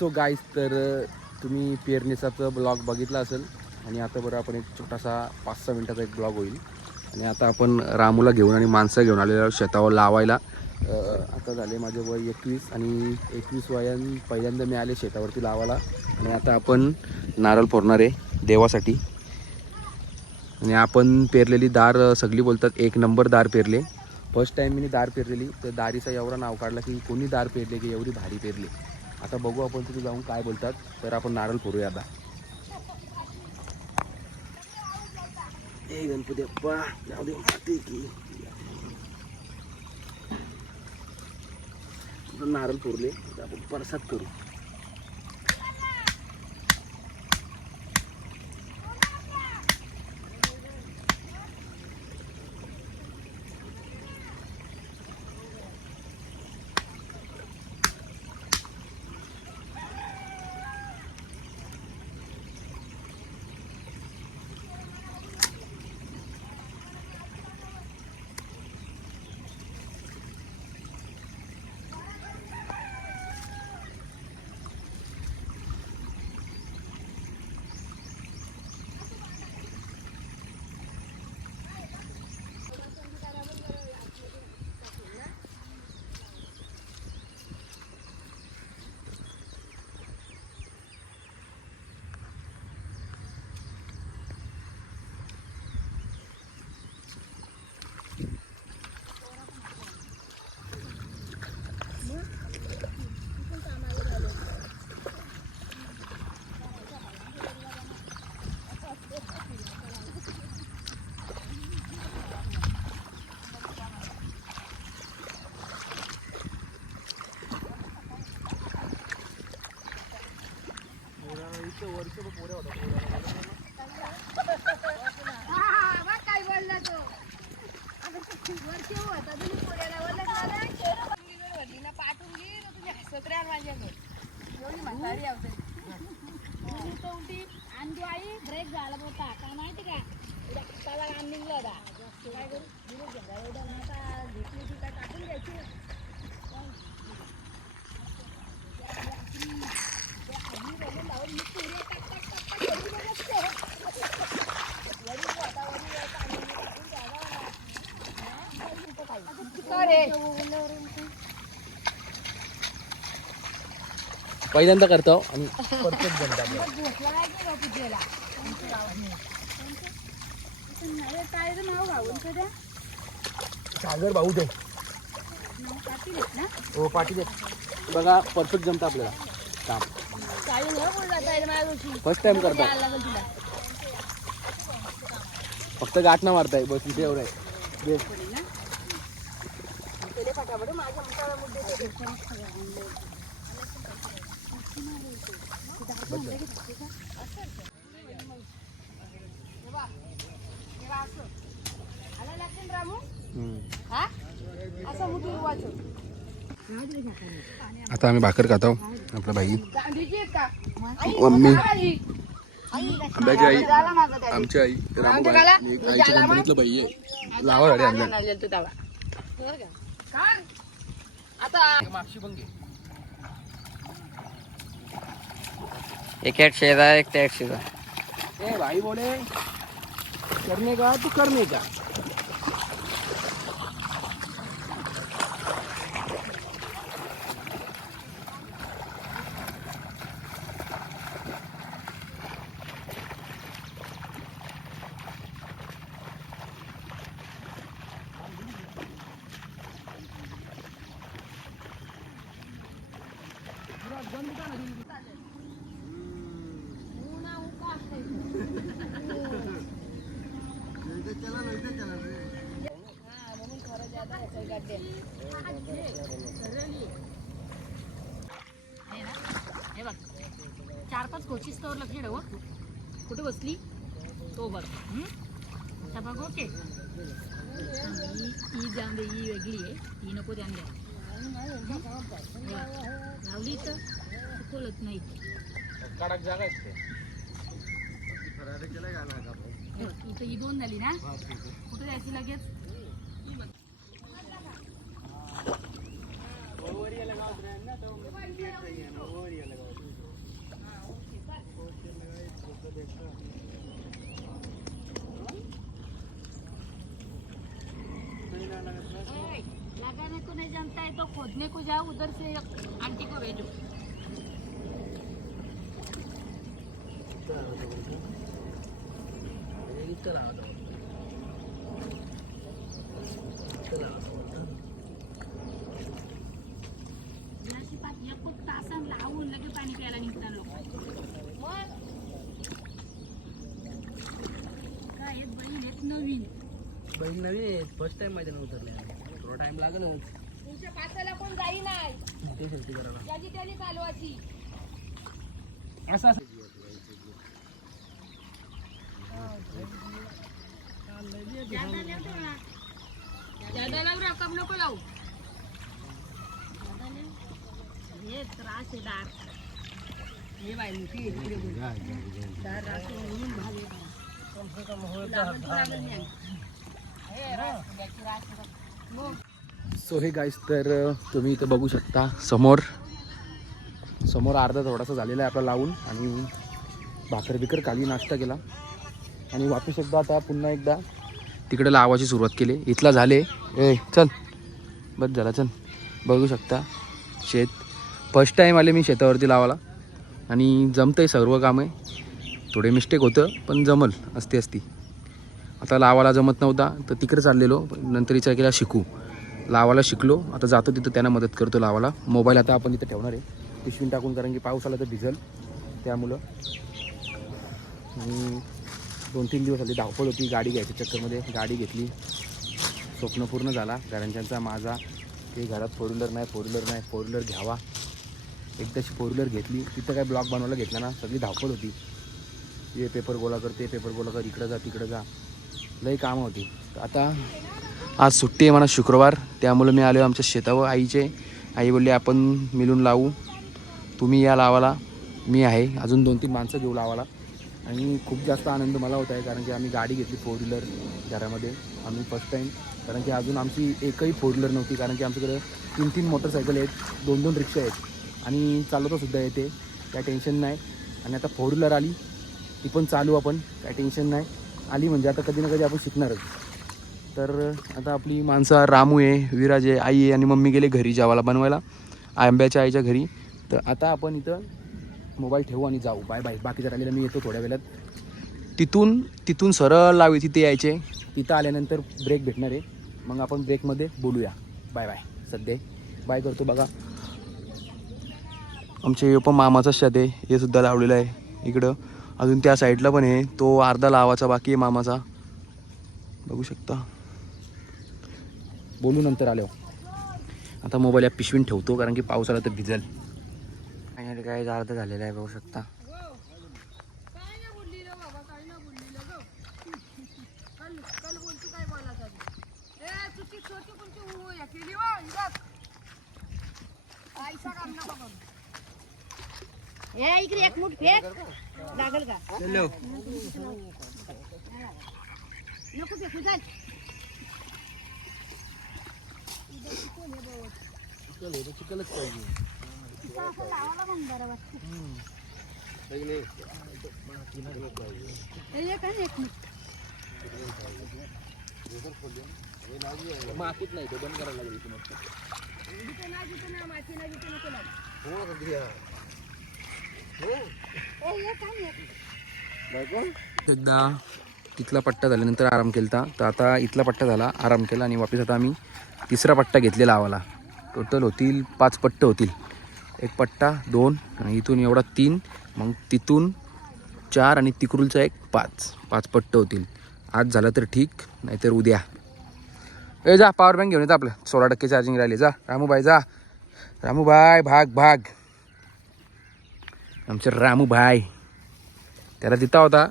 So guys, तर तुम्ही पेरणीचा ब्लॉग बघितला असेल आणि आता बरं आपण एक छोटासा 5-6 मिनटाचा एक ब्लॉग होईल. आणि आता आपण रामूला घेऊन आणि माणसं घेऊन आलेलो शेतावर लावायला. आता झाले माझे वय 21 आणि 21 वयान पहिल्यांदा मी आले शेतावरती लावायला. आणि आता आपण नारळ फोडणार आहे देवासाठी. आणि आपण पेरलेली दार सगळी बोलतात एक नंबर दार पेरले. फर्स्ट टाईम मी दार पेरलेली, तर दारीचा एवढा नाव काढला की कोणी दार पेरले की एवढी भारी पेरली. आता बघू आपण तिथे जाऊन काय बोलतात. तर आपण नारळ फोडूया आता. ए गणपती अप्पा जाऊ दे माती की नारळ फोडले, आपण प्रसाद करू. काय बोलला तो वर्ष होता तुम्ही पुण्याला पाठवून घे तुम्ही हसत्र्या माझ्याकडे एवढी म्हातारी आणि आई ब्रेक झाला होता का माहिती का त्याला काम निघलं होता काय करू एवढं आता घेतली ती काय टाकून द्यायची. पहिल्यांदा करतो आणि परफेक्ट बनतात. सागर भाऊ दे हो पाठी दे. बघा परफेक्ट जमतं आपल्याला काम. फर्स्ट टाइम करतो, फक्त गाठ ना मारताय बस इथे एवढं आहे. आता आम्ही भाकर खातो. आपला भाई मम्मी आंब्याची आई आमची आई रामू भाई आईच्या कंपनीतलं भाई आहे. लावा गाडी आणल्या एक हेड शेजा एक टेट शेजा. ए भाई बोले करने का तू करने का. हे बघ 4-5 कोची स्टोर लक्ष ठेव. कुठे बसली तो बघ. आता बघ ओके. ही जाऊन दे, ही वेगळी आहे, ही नको जाऊन द्या. लावली तर चुकवलंच नाही. कडक जागा आहे. इथं ही 2 झाली ना. कुठे जायची लगेच. लगाने को नहीं जानता है तो खोदने को जाओ, उधर से आंटी को भेजो। खूप तासन लावून लगे पाणी प्यायला निघतात लोक. मग काय एक बहीण एक नवीन फर्स्ट टाइम माहिती नाही उतरले, थोडा टाइम लागेलच तुमच्या पाचाला कोण जाई नाही, ते सेल्फी करायला. त्याची त्याची चालवाची. असं ज्यादा लाव थोडा, ज्यादा लाव रे, कम नको लावू. ज्यादा लाव. हे त्रास आहे दार. हे बाई मोठी इकडे दार राहते म्हणून भाले लागल नाही. हे रास याची रास मग. सो हे गाईस, तर तुम्ही इथं बघू शकता समोर अर्धा थोडासा झालेला आहे आपला लावून, आणि भाकर बिकर खाली नाश्ता केला आणि वापस एकदा आता पुन्हा एकदा तिकडे लावायची सुरुवात केली. इथला झाले ए चल बस झाला, चल बघू शकता शेत. फर्स्ट टाईम आले मी शेतावरती लावायला आणि जमतं आहे सर्व कामं. थोडे मिस्टेक होतं पण जमल असती. आता लावायला जमत नव्हता तर तिकडे चाललेलो, नंतर विचार केला शिकू. लावायला शिकलो, आता जातो तिथं त्यांना मदत करतो लावायला. मोबाईल आता आपण इथं ठेवणार आहे पिशवीन टाकून, कारण की पाऊस आला तर भिजल त्यामुळं. आणि 2-3 दिवस आली धावपळ होती गाडी घ्यायच्या चक्करमध्ये. गाडी घेतली, स्वप्न पूर्ण झाला घरांच्यांचा माझा. ते घरात फोर व्हीलर घ्यावा. एकदाशी फोर व्हीलर घेतली, तिथं काय ब्लॉग बनवायला घेतला ना, सगळी धावपळ होती. हे पेपर गोळा कर, ते पेपर गोळा कर, इकडं जा तिकडं जा, लई कामं होती. आता आज सुट्टी आहे म्हणा, शुक्रवार, त्यामुळे मी आलो आमच्या शेतावर. आई बोलली आपण मिळून लावू, तुम्ही या लावाला, मी आहे, अजून 2-3 माणसं घेऊ लावाला. आणि खूप जास्त आनंद मला होत आहे, कारण की आम्ही गाडी घेतली फोर व्हीलर घरामध्ये. आम्ही फर्स्ट टाईम, कारण की अजून आमची एकही फोर व्हीलर नव्हती, कारण की आमच्याकडे 3-3 मोटरसायकल आहेत, 2-2 रिक्षा आहेत आणि चालवतोसुद्धा येते, काय टेन्शन नाही. आणि आता फोर व्हीलर आली, ती पण चालू आपण, काय टेन्शन नाही. आली म्हणजे आता कधी ना कधी आपण शिकणारच. तर आता आपली माणसं रामू आहे, विराज आहे, आई आहे आणि मम्मी गेले घरी जेवायला बनवायला आंब्याच्या आईच्या घरी. तर आता आपण इथं मोबाईल ठेवू आणि जाऊ. Bye bye. बाकीच्या राहिलेला मी येतो थोड्या वेळात. तिथून सरळ लावी तिथे यायचे. तिथं आल्यानंतर ब्रेक भेटणार आहे, मग आपण ब्रेकमध्ये बोलूया. Bye bye. सध्या बाय करतो. बघा आमचे पण मामाचा शेत आहे, हे सुद्धा लावलेलं आहे इकडं. अजून त्या साईडला पण आहे, तो अर्धा लावाचा बाकी आहे मामाचा, बघू शकता. बोलू नंतर आल्यावर. आता मोबाईल या पिशवीन ठेवतो, कारण की पाऊस आला तर भिजल. फायनली काय अर्ध झालेलं आहे, बघू शकता. काय ना बोलली रे बाबा, काय ना बोलली रे गं. कल बोलतो काय बोलायचं. ए चुकी छोटी कोणती हो या केली वा इथं. आईचा काम नका करू. ए इकडे एक मुठ फेक लागल का? चलो नको फेकू चल. चिकलच पाहिजे. असं लावायला पण बरं वाटतं. एक आणि एक मुठ. मातीत नाही, तो बंद करायला लागेल. जिथे ना माती ना जिथे नको लावू. एक आणि एक. एकदा तिथला पट्टा झाल्यानंतर आराम केला, तर आता इथला पट्टा झाला, आराम केला आणि वापस आता आम्ही तिसरा पट्टा घेतलेला लावाला. टोटल होतील 5 पट्टे होतील. एक पट्टा 2 आणि इथून एवढा 3, मग तिथून 4 आणि तिकडूलचा एक 5 पट्टे होतील. आज झालं तर ठीक, नाहीतर उद्या. जा पॉवर बँक घेऊन येतं, आपलं 16% चार्जिंग राहिले. जा रामूबाई, जा रामूबाई, भाग. आमचे रामूबाई, त्याला तिथं होता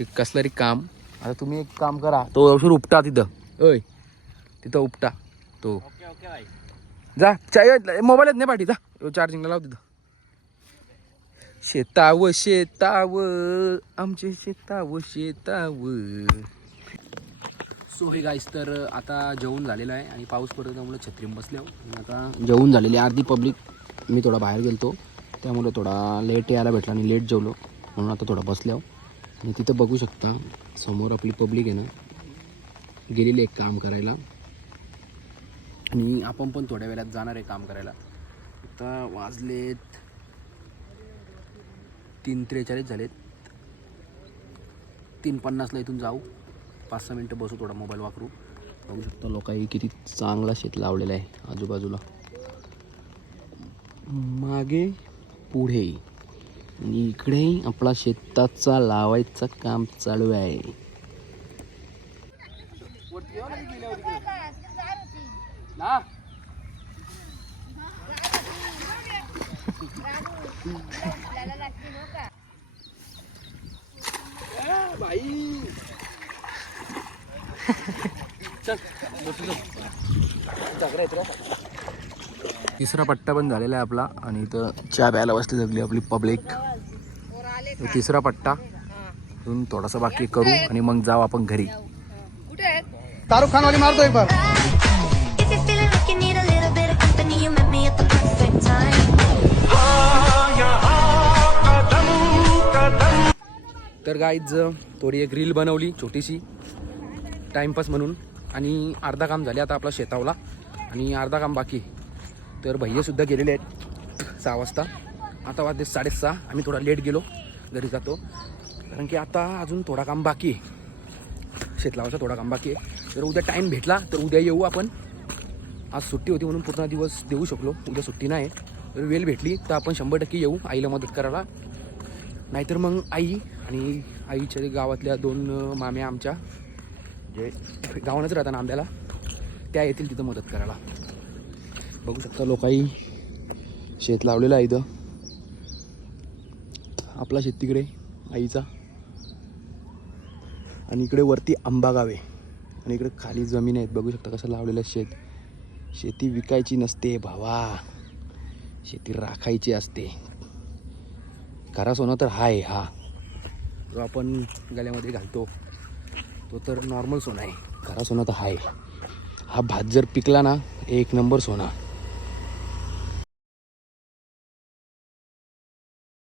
एक कसलरी काम. आता तुम्ही एक काम करा, तो औषध उपटा तिथं. तिथं उपटा तो. जा मोबाईलच नाही पाठी, जा चार्जिंगला लाव तिथं. शेताव आमचे शेताव. सो हे गाईस, तर आता जेवण झालेलं आहे आणि पाऊस पडत त्यामुळे छत्रीम बसले. आता जेवण झालेली अर्धी पब्लिक. मी थोडा बाहेर गेलतो त्यामुळे थोडा लेट यायला भेटला आणि लेट जेवलो. म्हणून आता थोडं बसल्या आणि तिथं बघू शकता समोर आपली पब्लिक आहे ना गेलेली आहे काम करायला आणि आपण पण थोड्या वेळात जाणार आहे काम करायला. आता वाजलेत 3:43 झालेत. 3:50ला इथून जाऊ, 5-6 मिनटं बसू, थोडा मोबाईल वापरू. बघू शकता लोकांनी किती चांगला शेत लावलेला आहे आजूबाजूला, मागे पुढे आणि इकडेही आपला शेताचा लावायचं काम चालू आहे. तिसरा पट्टा पण झालेला आहे आपला आणि इथं चहा प्यायला बसली सगळी आपली पब्लिक. तिसरा पट्टा अजून थोडासा बाकी करू आणि मग जाऊ आपण घरी. शाहरुख खान वाली मार दो एक बार. तर गाईज थोडी एक रील बनवली छोटीशी टाइमपास म्हणून आणि अर्धा काम झाले आता आपला शेतावला आणि अर्धा काम बाकी. तर भैयासुद्धा गेलेले आहेत 6 वाजता. आता वाजले 6:30. आम्ही थोडा लेट गेलो, घरी जातो कारण की आता अजून थोडा काम बाकी आहे, शेत लावायचा थोडा काम बाकी आहे. जर उद्या टाईम भेटला तर उद्या येऊ आपण. आज सुट्टी होती म्हणून पूर्ण दिवस देऊ शकलो, उद्या सुट्टी नाही. जर वेळ भेटली तर आपण 100% येऊ आईला मदत करायला. नाहीतर मग आई आणि आईच्या गावातल्या 2 माम्या आमच्या जे गावानंच राहतात आंब्याला, त्या येतील तिथं मदत करायला. बघू शकता लोकांनी शेत लावलेलं आहे इथं. आपला शेत तिकडे आईचा आणि इकडे वरती आंबा गाव आहे आणि इकडे खाली जमीन आहेत. बघू शकता कसं लावलेलं शेत. शेती विकायची नसते भावा, शेती राखायची असते. खरा सोना तर हाय, हा जो आपण गळ्यामध्ये घालतो तो तर नॉर्मल सोना आहे. खरा सोना तर हाय. हा भात जर पिकला ना 1 नंबर सोना.